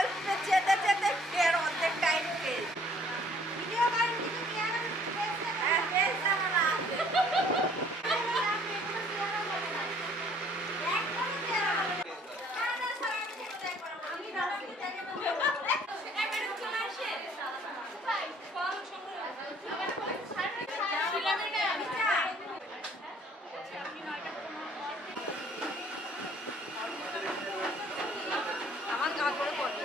সেলফে যেতে যেতে ফের অর্ধেক টাইম ফেল ভিডিও করেন হ্যাঁ ফেস জানা আছে আমার গা করে করবে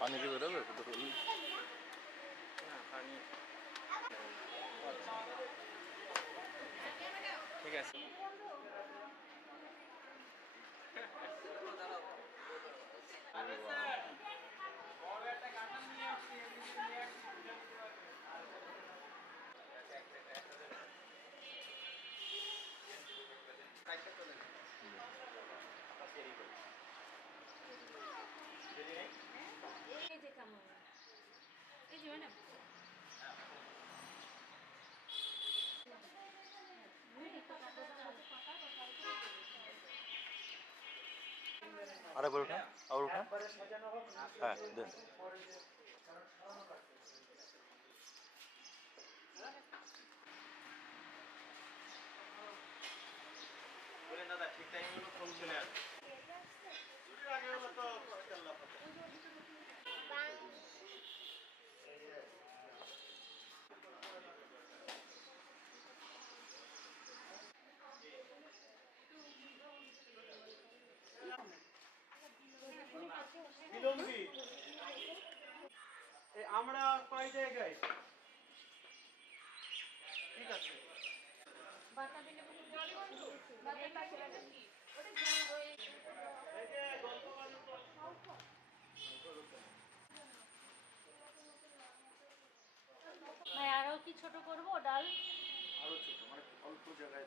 পানি কি বেরোবে? ঠিক আছে আরেকবার উঠান আবার উঠান হ্যাঁ দেন দাদা ঠিক টাইমে ফোন চলে আসবে আগে হলো তো আমরা কয় জায়গায় ঠিক আছে আরো কি ছোট করবো ডাল আরো ছোট মানে অল্প জায়গায়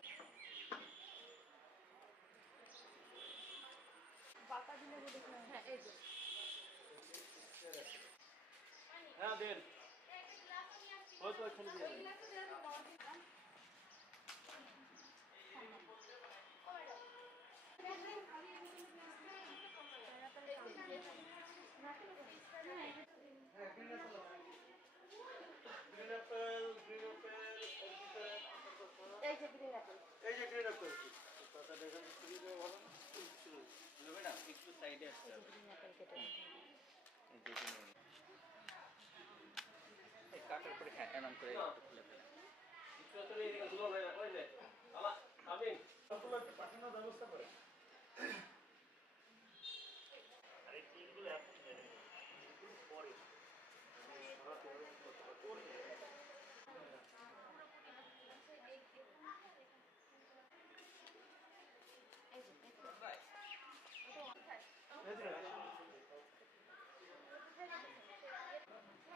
বাতা দিলে দেখলাম হ্যাঁ এই যে হ্যাঁ দেন ওই তো এখানে দিয়ে দেন এই যে গ্রিন অ্যাপেল কথা দেখেন শুরু করে বলেন নেবে না একটু সাইডে আসতে হবে গ্রিন অ্যাপেল কেটে এই কাটার পরে হ্যাঁ এমন করে একটু খুলে ফেলেন একটু তো এই গুলো ভাই ওই যে আলা আমি সবগুলো পাঠানোর ব্যবস্থা করে আরে তিনগুলো এখন মেরে পরে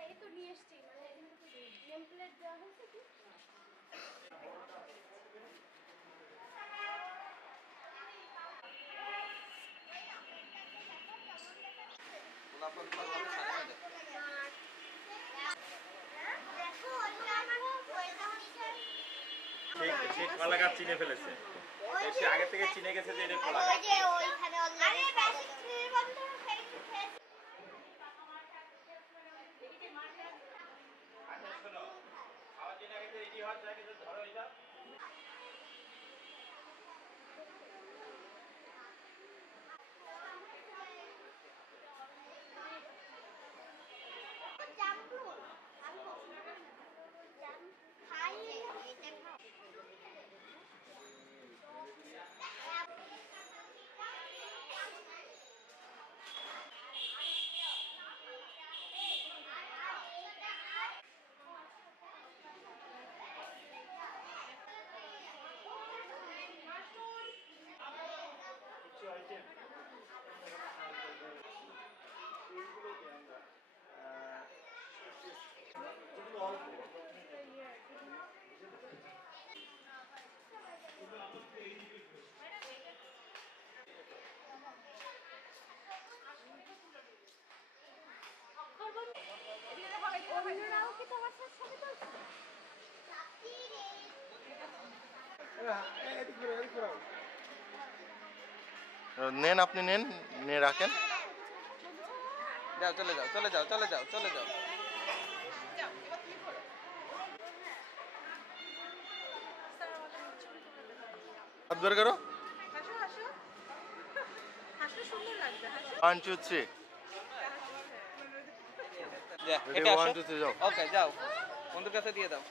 এই তো নিয়ে এসছি মানে নেম প্লেট দেওয়া হয়েছে কি ঠিক কলা গাছ চিনে ফেলেছে সে আগে থেকে চিনে গেছে যে এটা কলা গাছ ওইখানে আরে বেশি বন্ধ আচ্ছা শোনো খাওয়ার জন্য আগে রেডি অন্যরাও কি তোমার সাথে ছবি তুলছে? নেন, আপনি নেন, নিয়ে রাখেন। যাও, চলে যাও, চলে যাও, চলে যাও, চলে যাও। হাত বের করো। হাসো হাসো হাসলে সুন্দর লাগবে। হাসো 1 2 3 যা, রেডি, হেঁটে 1 আসো। 2 3 যাও। ওকে, যাও, বন্ধুর কাছে দিয়ে দাও।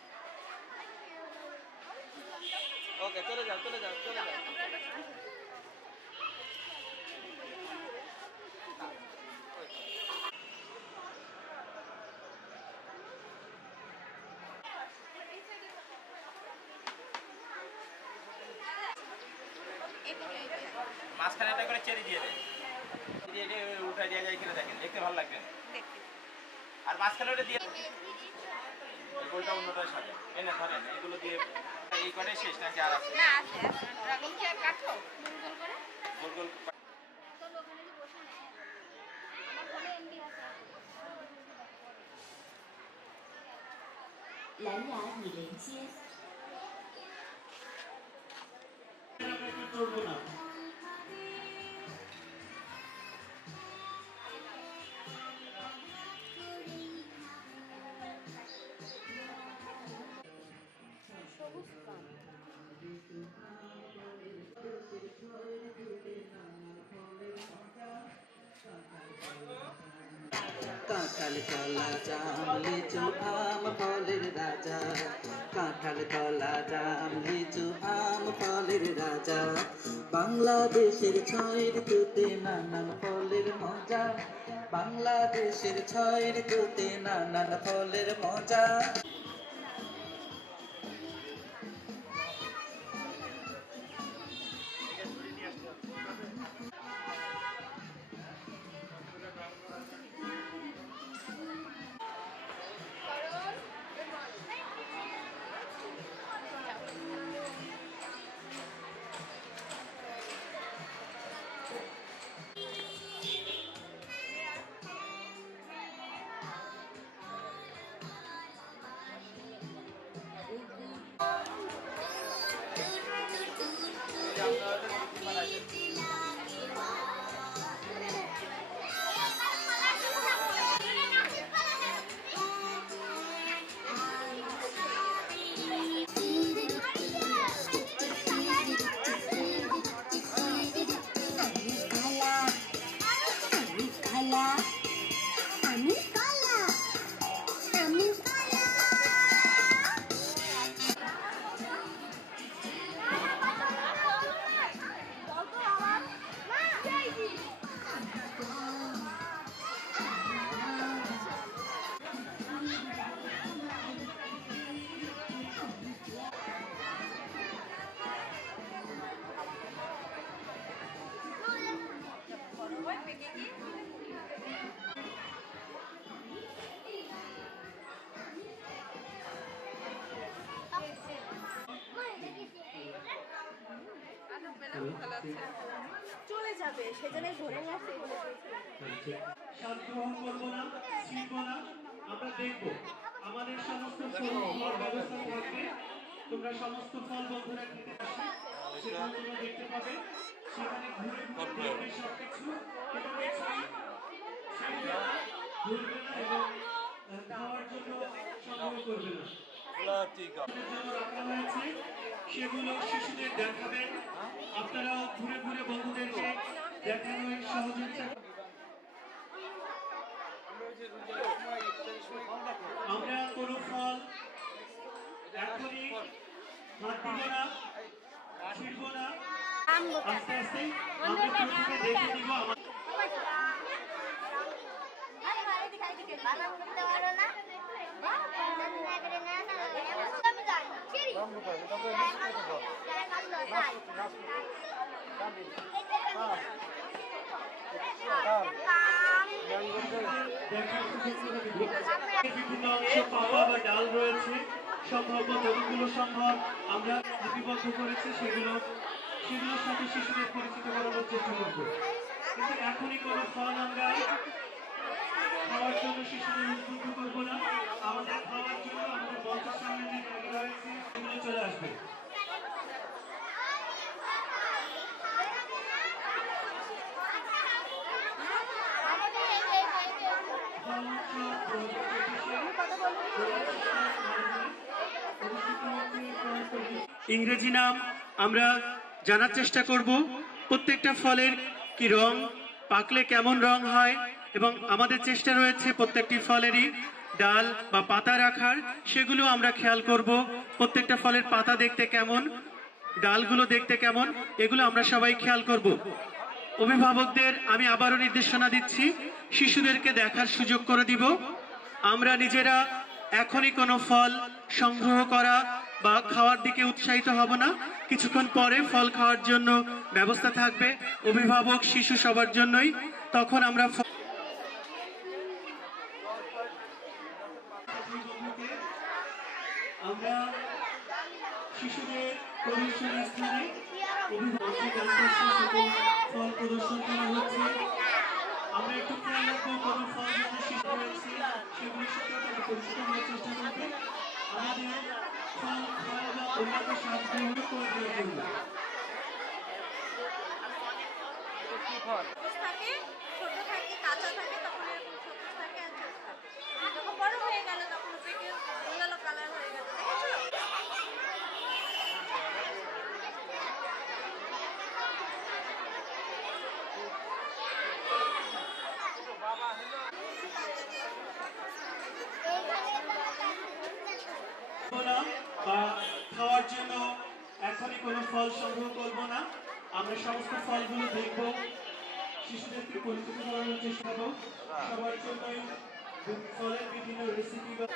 ওকে, চলে যাও, চলে যাও, চলে যাও। মাঝখানে একটা করে চেরি দিয়ে দেন, দিয়ে উল্টা দিয়ে যায় কিনা দেখেন, দেখতে ভালো লাগবে। আর মাঝখানে ওটা দিয়ে এই গোলটা অন্যটার সাথে এনে ধরেন, এইগুলো দিয়ে এই করে শেষ নাকি আর আছে? না আছে আছে ড্রাগন কি আর কাটো গোল গোল চলো ওখানে যে বসে নে। আমার ফোনে এমবি আছে।蓝牙已连接。 কাঁঠাল কলা জাম লিচু আম ফলের রাজা, কাঁঠাল কলা জাম লিচু আম ফলের রাজা। বাংলাদেশের 6 ঋতুতে নানান ফলের মজা, বাংলাদেশের 6 ঋতুতে নানান ফলের মজা। চলে যাবে সেজন্য ধরে নিয়ে আসতে বলেছি। স্বাদ গ্রহণ করবো না, ছিনবো না, আমরা দেখবো আমাদের সমস্ত ফল ব্যবস্থা থাকবে। তোমরা সমস্ত ফল বন্ধুরা খেতে আসবে, সেখানে তোমরা দেখতে পাবে, সেখানে ঘুরে ঘুরে দেখবে সবকিছু। এটা দেখছি ভুলবে না এবং খাওয়ার জন্য সংগ্রহ করবে না। রাখা হয়েছে সেগুলো শিশুদের দেখাবেন। আপনারা ঘুরে ঘুরে বন্ধুদেরকে দেখানোর সহযোগিতা। আমরা কোনো ফল এখনই হাত দিব না, ছিড়ব না, আস্তে আস্তে আমরা প্রথমে দেখে নিব। বিভিন্ন অংশ পাতা বা ডাল রয়েছে, সম্ভাব্য যতগুলো সম্ভব আমরা লিপিবদ্ধ করেছি সেগুলোর সাথে শিশুদের পরিচিত করানোর চেষ্টা করবো। কিন্তু এখনই কোনো ফল আমরা খাওয়ার জন্য শিশুদের উদ্বুদ্ধ করবো না। আমাদের খাওয়ার জন্য আমাদের মঞ্চের সামনে যে জায়গা রয়েছে সেগুলো চলে আসবে। ইংরেজি নাম আমরা জানার চেষ্টা করব। প্রত্যেকটা ফলের কি রং, পাকলে কেমন রং হয়, এবং আমাদের চেষ্টা রয়েছে প্রত্যেকটি ফলেরই ডাল বা পাতা রাখার, সেগুলো আমরা খেয়াল করব। প্রত্যেকটা ফলের পাতা দেখতে কেমন, ডালগুলো দেখতে কেমন, এগুলো আমরা সবাই খেয়াল করব। অভিভাবকদের আমি আবারও নির্দেশনা দিচ্ছি, শিশুদেরকে দেখার সুযোগ করে দিব। আমরা নিজেরা এখনই কোনো ফল সংগ্রহ করা বা খাওয়ার দিকে উৎসাহিত হব না। কিছুক্ষণ পরে ফল খাওয়ার জন্য ব্যবস্থা থাকবে, অভিভাবক শিশু সবার জন্যই। তখন আমরা শিশুদের প্রদর্শনী স্থানে ফল প্রদর্শন করা হচ্ছে। আমরা একটু খেয়াল রাখবো কোনো ফল যেন শিশু রয়েছে সেগুলির সাথে তারা পরিচিত হওয়ার চেষ্টা করবে। আমাদের ফল খাওয়া বা অন্যান্য স্বাদ গ্রহণ করে দেওয়ার জন্য থাকে, ছোট থাকে, কাঁচা থাকে, তখন এরকম সবুজ থাকে আর ছোট থাকে। যখন বড় হয়ে গেল তখন পেকে গোলালো কালার হয়ে গেল, দেখেছো? বা খাওয়ার জন্য এখনই কোনো ফল সংগ্রহ করবো না। আমরা সমস্ত ফলগুলো দেখব, শিশুদেরকে পরিচিত করানোর চেষ্টা করব। সবার জন্যই ফলের বিভিন্ন রেসিপি বা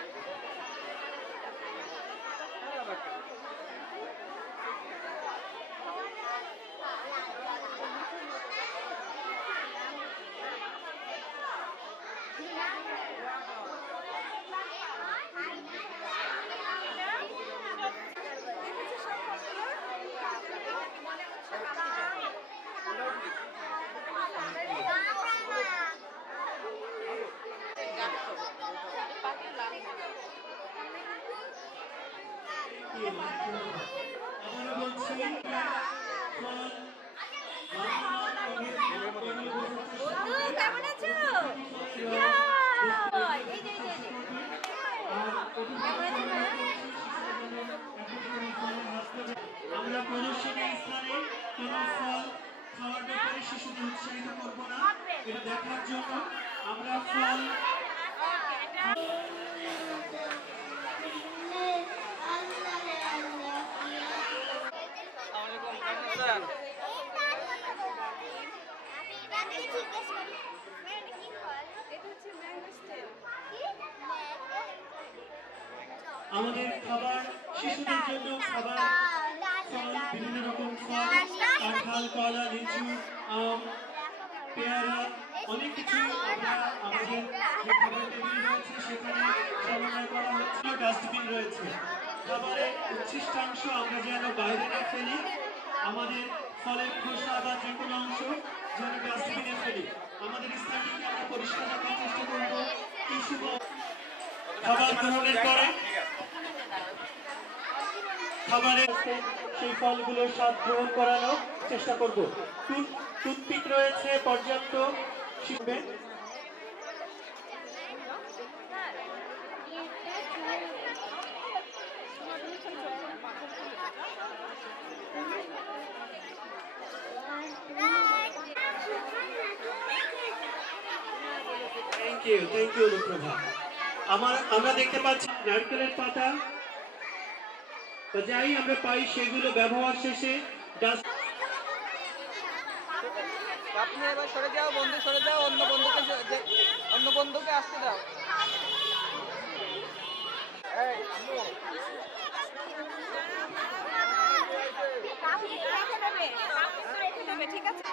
আমরা বলছি কেমন আছো? আমরা প্রদর্শনী স্থানে কোনো ফল খাওয়ার ব্যাপারে শিশুদের উৎসাহিত করবো না। এটা দেখার জন্য আমরা ফল আমাদের খাবার শিশুদের জন্য খাবার ফল, বিভিন্ন রকম ফল, কাঁঠাল, কলা, লিচু, আম, পেয়ারা, অনেক কিছু আমরা আমাদের যে খাবার টেবিল রয়েছে সেখানে সমন্বয় করা হচ্ছে। ডাস্টবিন রয়েছে, খাবারের উচ্ছিষ্টাংশ আমরা যেন বাইরে না ফেলি, আমাদের ফলের খোসা বা যে কোনো অংশ যেন ডাস্টবিনে ফেলি। আমাদের স্থানটিকে আমরা পরিষ্কার রাখার চেষ্টা করবো। খাবার গ্রহণের পরে খাবারের সেই ফলগুলোর স্বাদ গ্রহণ করানোর চেষ্টা করব। টুথপিক রয়েছে পর্যাপ্ত, শিখবে। ইউ অনুপ্রভা। আমরা দেখতে পাচ্ছি নারকেলের পাতা বা যাই আমরা পাই সেগুলো ব্যবহার শেষে ডাস্ট আপনি এবার সরে যাও, বন্ধু সরে যাও, অন্য বন্ধুকে আসতে দাও। ঠিক আছে।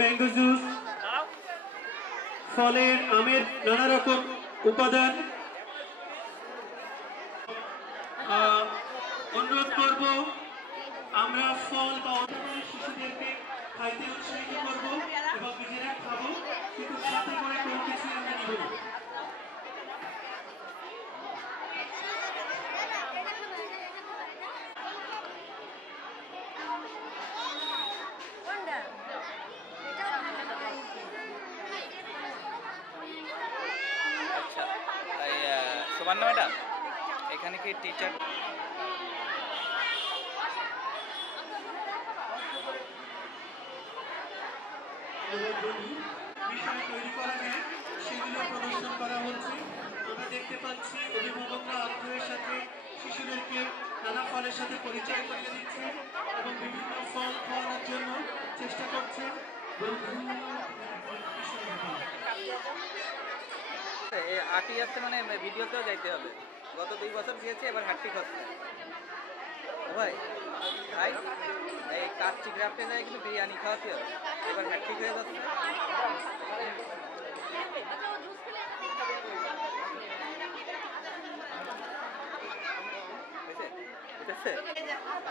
ম্যাঙ্গো জুস, ফলের আমের নানা রকম উপাদান। অনুরোধ করব আমরা ফল বা শিশুদেরকে খাইতে উৎসাহিত করবো এবং নিজেরা খাবো, কিন্তু সাথে করে কোনো কিছু আমরা নিব না। আচ্ছা, তাই সুবর্ণ ম্যাডাম, এখানে কি টিচার বিষয় তৈরি করা যায় সেগুলো প্রদর্শন করা হচ্ছে। আমরা দেখতে পাচ্ছি অভিভাবকরা আগ্রহের সাথে শিশুদেরকে নানা ফলের সাথে পরিচয় করিয়ে দিচ্ছে এবং বিভিন্ন ফল খাওয়ানোর জন্য চেষ্টা করছে। আটি আসতে মানে ভিডিওতেও যাইতে হবে। গত 2 বছর গিয়েছে, এবার হাটটি খাচ্ছে। ভাই ভাই এই কাচ্চি ক্রাফটে যায় কিন্তু বিরিয়ানি খাওয়াতে হবে, এবার হাটটি হয়ে যাচ্ছে।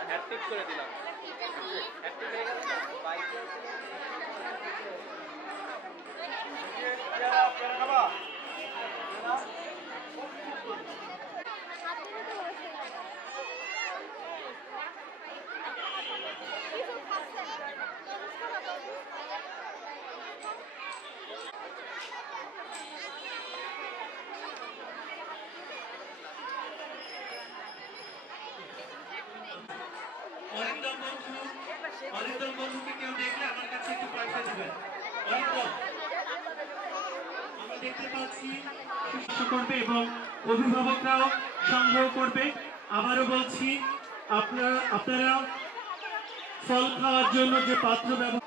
হ্যাট্রিক করে দিলাম, হ্যাট্রিক হয়ে গেছে। অরিন্দম বন্ধুকে কেউ দেখলে আমার কাছে একটু পয়সা দিবেন। অরিন্দম, আমরা দেখতে পাচ্ছি শিশু করবে এবং অভিভাবকরাও সংগ্রহ করবে। আবারও বলছি, আপনারা ফল খাওয়ার জন্য যে পাত্র ব্যবহার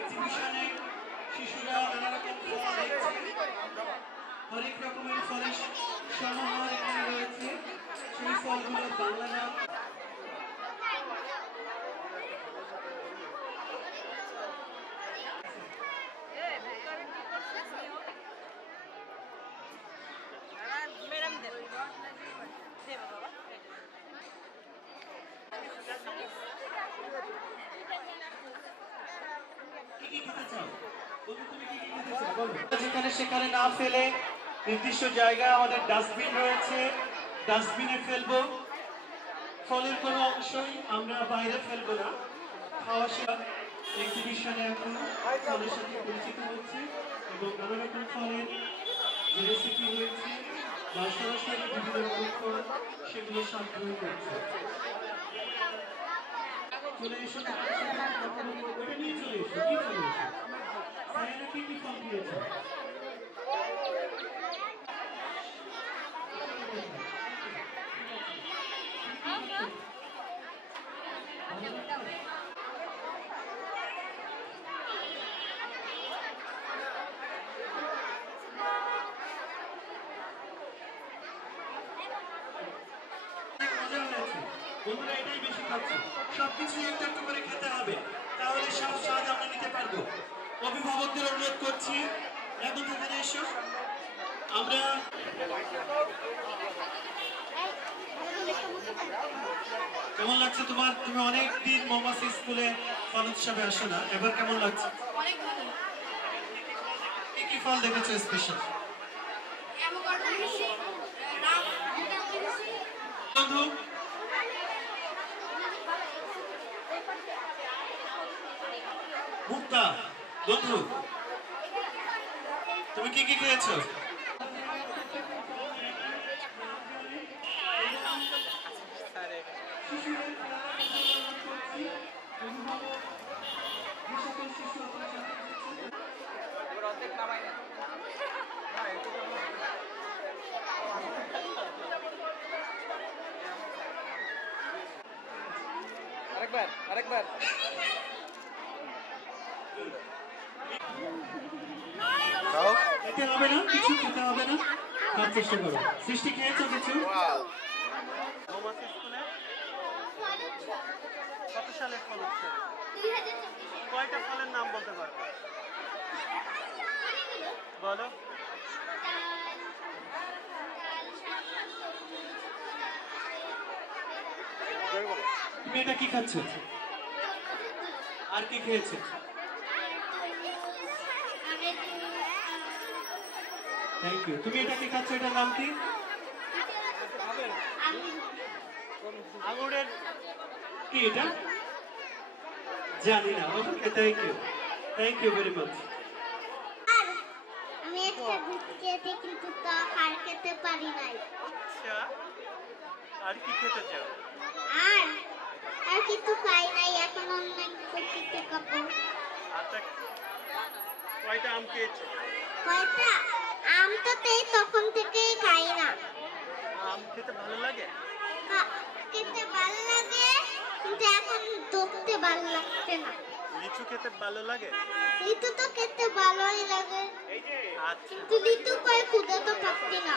এক্সিবিশনে শিশুরা নানা রকম ফল দেখছে, হরেক রকমের ফলের সমাহার এখানে রয়েছে। সেই ফলগুলোর বাংলা নাম ম্যাডাম দেবে বাবা। যেখানে সেখানে না ফেলে নির্দিষ্ট জায়গায় আমাদের ডাস্টবিন রয়েছে, ডাস্টবিনে ফেলবো। ফলের কোনো অংশই আমরা বাইরে ফেলবো না। খাওয়া এক্সিবিশনে এখন ফলের সাথে পরিচিত হচ্ছে এবং নানা রকম ফলের যে রেসিপি রয়েছে বা সরাসরি বিভিন্ন রকম ফল সেগুলো স্বাদ গ্রহণ করছে। চলে এসো ওটা নিয়ে চলে এসো নিয়ে চলে এসো সায়ানা কি ফল দিয়েছে বন্ধুরা এটাই বেশি খাচ্ছে সবকিছু একটু একটু করে খেতে হবে তাহলে সব স্বাদ আমরা নিতে পারবো অভিভাবকদের অনুরোধ করছি এখন এখানে এসো আমরা কেমন লাগছে তোমার তুমি অনেকদিন মোহাম্মদ স্কুলে ফল উৎসবে আসো না এবার কেমন লাগছে কি কি ফল দেখেছো স্পেশাল বন্ধু মুক্তা বন্ধু তুমি কি কি খেয়েছো অর্ধেক নামাই না আরেকবার খাও খেতে হবে না কিছু খেতে হবে না খাওয়ার চেষ্টা করো সৃষ্টি খেয়েছো কিছু মোহাম্মদ স্কুলে কত সালে ফল উৎসব কয়টা ফলের নাম বলতে পারো বলো তুমি এটা কি খাচ্ছ আর কি খেয়েছো থ্যাংক ইউ তুমি এটা কি খাচ্ছ এটার নাম কি আঙুরের কি এটা জানি না okay thank you very much আমি একটা দুধ খেতে কিন্তু তা আর খেতে পারি নাই আচ্ছা আর কি খেতে চাও আর কিছু খাই নাই এখন অন্য কিছু খাবো আচ্ছা কয়টা আম খেয়েছো কয়টা আম তো তখন থেকেই খাই না আম খেতে ভালো লাগে খেতে ভালো লাগে কিন্তু এখন দেখতে ভালো লাগছে না লিচু খেতে ভালো লাগে লিচু তো খেতে ভালোই লাগে আচ্ছা কিন্তু লিচু পাই খুদে তো পাচ্ছি না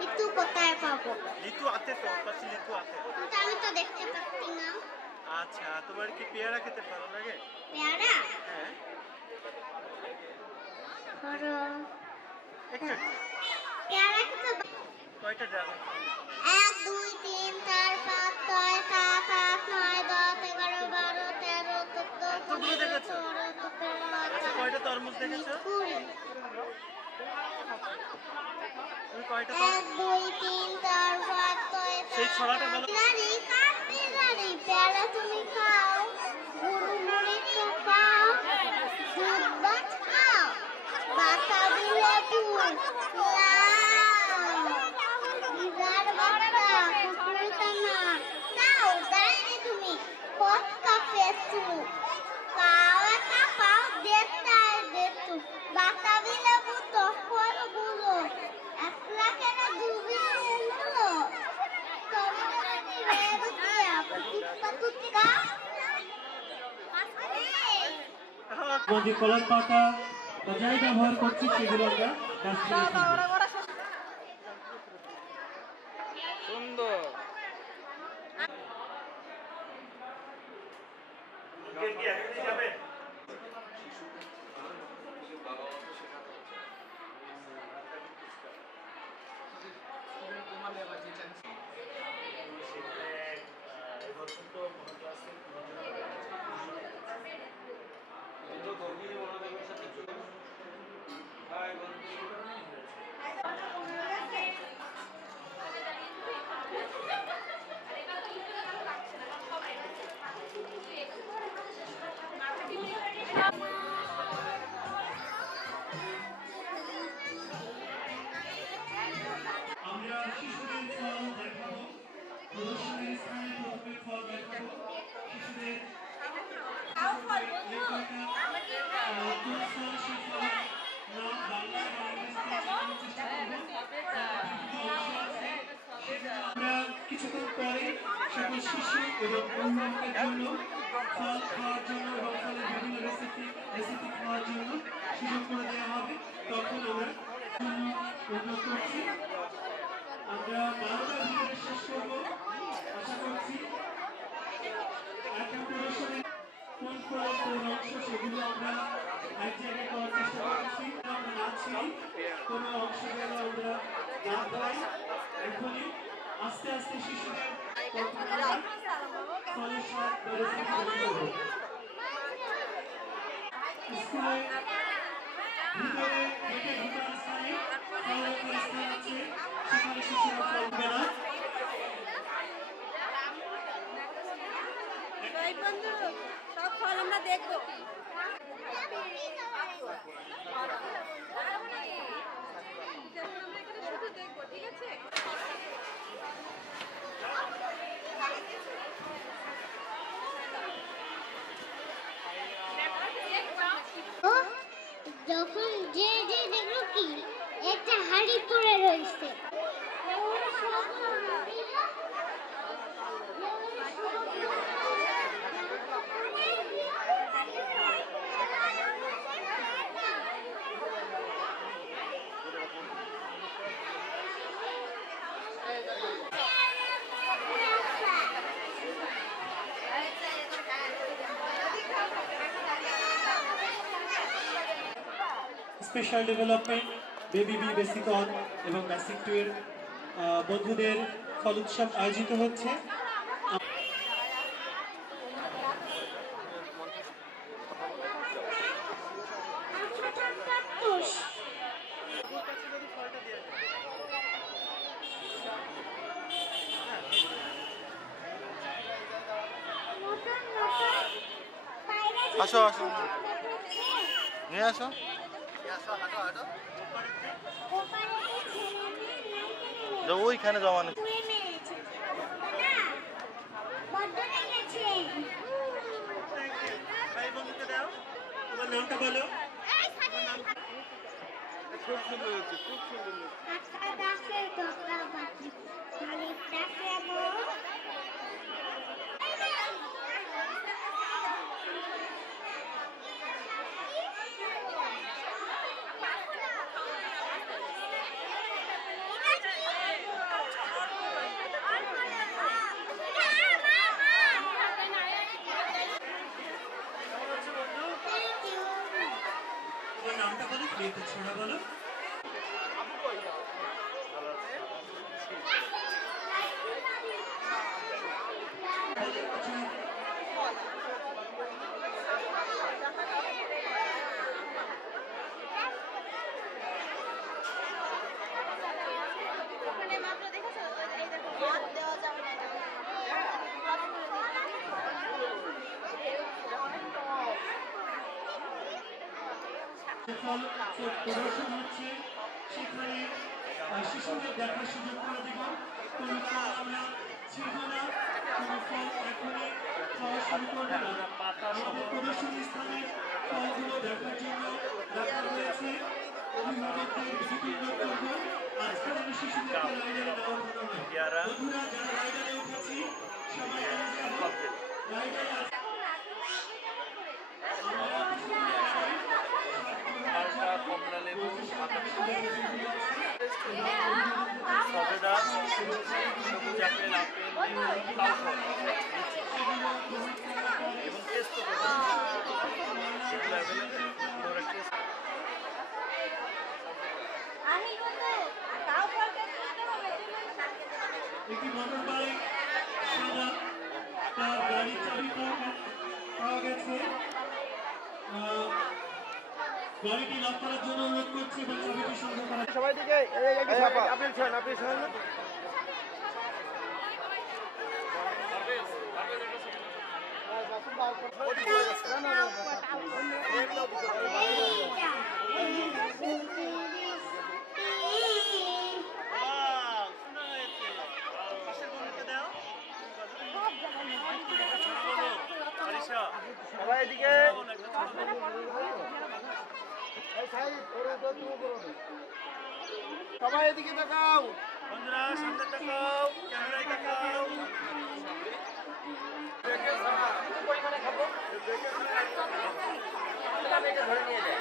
লিচু কোথায় পাবো লিচু আতে তো পাশে লিচু আতে কিন্তু আমি তো দেখতে পাচ্ছি না আচ্ছা তোমার কি পেয়ারা খেতে ভালো লাগে পেয়ারা হ্যাঁ ধরো একটা পেয়ারা খেতে কয়টা ড্রাগন 1 2 3 4 5 6 7 8 9 10 11 12 13 14 কতগুলো দেখেছো? 15 আচ্ছা কয়টা তরমুজ দেখেছো 20 তুমি কয়টা 1 2 3 4 5 6 সেই ছড়াটা বলো বিরিয়ানি পেয়ারা তুমি খাও গুরু মুড়ি তো খাও দুধ ভাত খাও বাতাবি লেবু বিজার বাচ্চা কুকুরটা না তাও যাইনি তুমি পটকা পেছু খাও একটা পাও দেখতে দেখতু বাতাবি লেবু তখন গুলো 1 লাখের দুবি এলো আমাদের কলার পাতা বা যাই ব্যবহার করছি সেগুলো আমরা সুন্দর আমরা শিশুদের ফল দেখাবো প্রদর্শনীর স্থানে প্রথমে ফল দেখাবো শিশুদের এবং অভিভাবকের জন্য ফল খাওয়ার জন্য এবং ফলের বিভিন্ন রেসিপি খাওয়ার জন্য সুযোগ করে দেওয়া হবে। তখন আমরা অনুরোধ করছি, আমরা 12টার ভিতরে শেষ করবো আশা করছি। একটা প্রদর্শনী কোন অংশ সেগুলো আমরা এক জায়গায় করার চেষ্টা করছি। আমরা নাচছি, কোন অংশ যেন আমরা না পাই। এখনই আস্তে আস্তে শিশুদের ফলের স্বাদ স্কুলে ভিতরে গেটে ঢোকার স্থানে ফলের স্থান আছে, সেখানে শিশুরা ফল বেড়া। বন্ধু সব ফল আমরা দেখবো। ঠিক আছে, যখন যে যে দেখলো কি একটা হাড়ি পড়ে রয়েছে, special development, baby B, basic one এবং বেসিক টু এর বন্ধুদের ফল উৎসব আয়োজিত হচ্ছে। আসো আসো, নিয়ে আসো। ওইখানে জমানো তোমার নামটা বলো। খুব সুন্দর হচ্ছে, খুব সুন্দর নামটা বলো, প্লেটের ছোড়া বলো। প্রদর্শন হচ্ছে, সেখানে শিশুদের দেখার সুযোগ করে দেব। কোনো ফল আমরা ছিড়ব না, কোনো ফল এখনই খাওয়া শুরু করবো না। আমাদের প্রদর্শনী স্থানে ফলগুলো দেখার জন্য রাখা হয়েছে। অভিভাবকদের বিভিন্ন করব আজকে যেন শিশুদেরকে রাইডারে না ওঠানো হয়। বন্ধুরা যারা রাইডারে উঠেছি সবাই রাইডারে কমলা লেবু, সবেদা, সবুজ আপেল, লাউ ফল এবং টেস্ট একটি মোটর বাইক সাদা, তার গাড়ির চাবি পাওয়া গেছে। গাড়িটি লক করার জন্য অনুরোধ করছি এবং চাবিটি সংগ্রহ করা। সবাই দিকে আপনি ছাড়েন, আপনি ছাড়েন না। সবাই এদিকে, সবাই এদিকে তাকাও, বন্ধুরা সামনে তাকাও, ক্যামেরায় তাকাও। পরিমাণে খাবো এটা ধরে নিয়ে যায়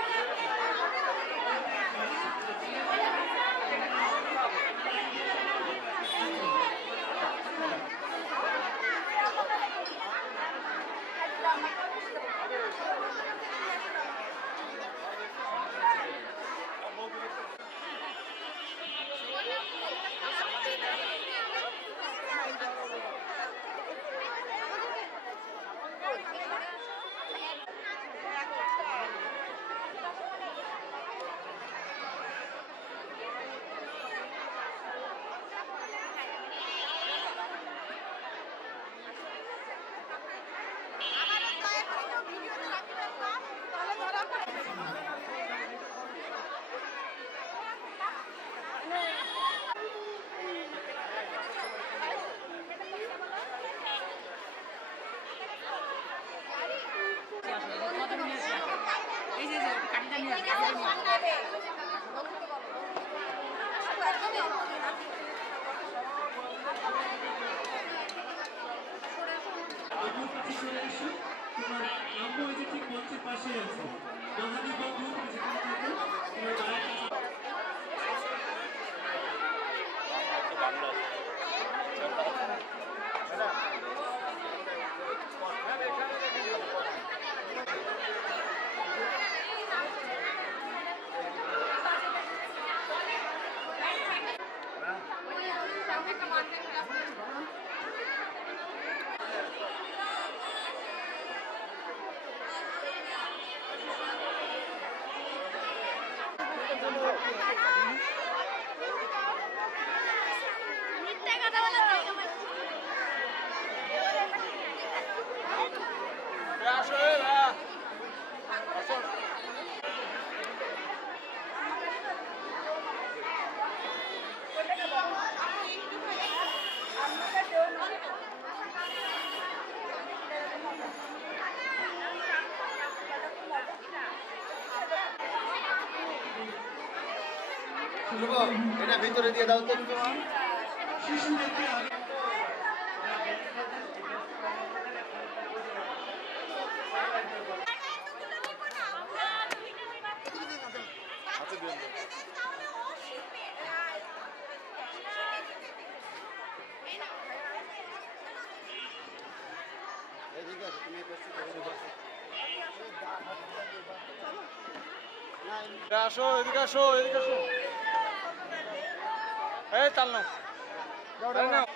আমার কাছে চলে এসো তোমার আম্মু ওই যে ঠিক মঞ্চের পাশে আছে মহাদেব বন্ধু তুমি যেখানে থাকো তোমার মায়ের কাছে এটা ভিতরে দিয়ে দাও তো শিশুদেরকে আগে আসো এদিকে আসো এদিকে আসো এই তাল নাও নাও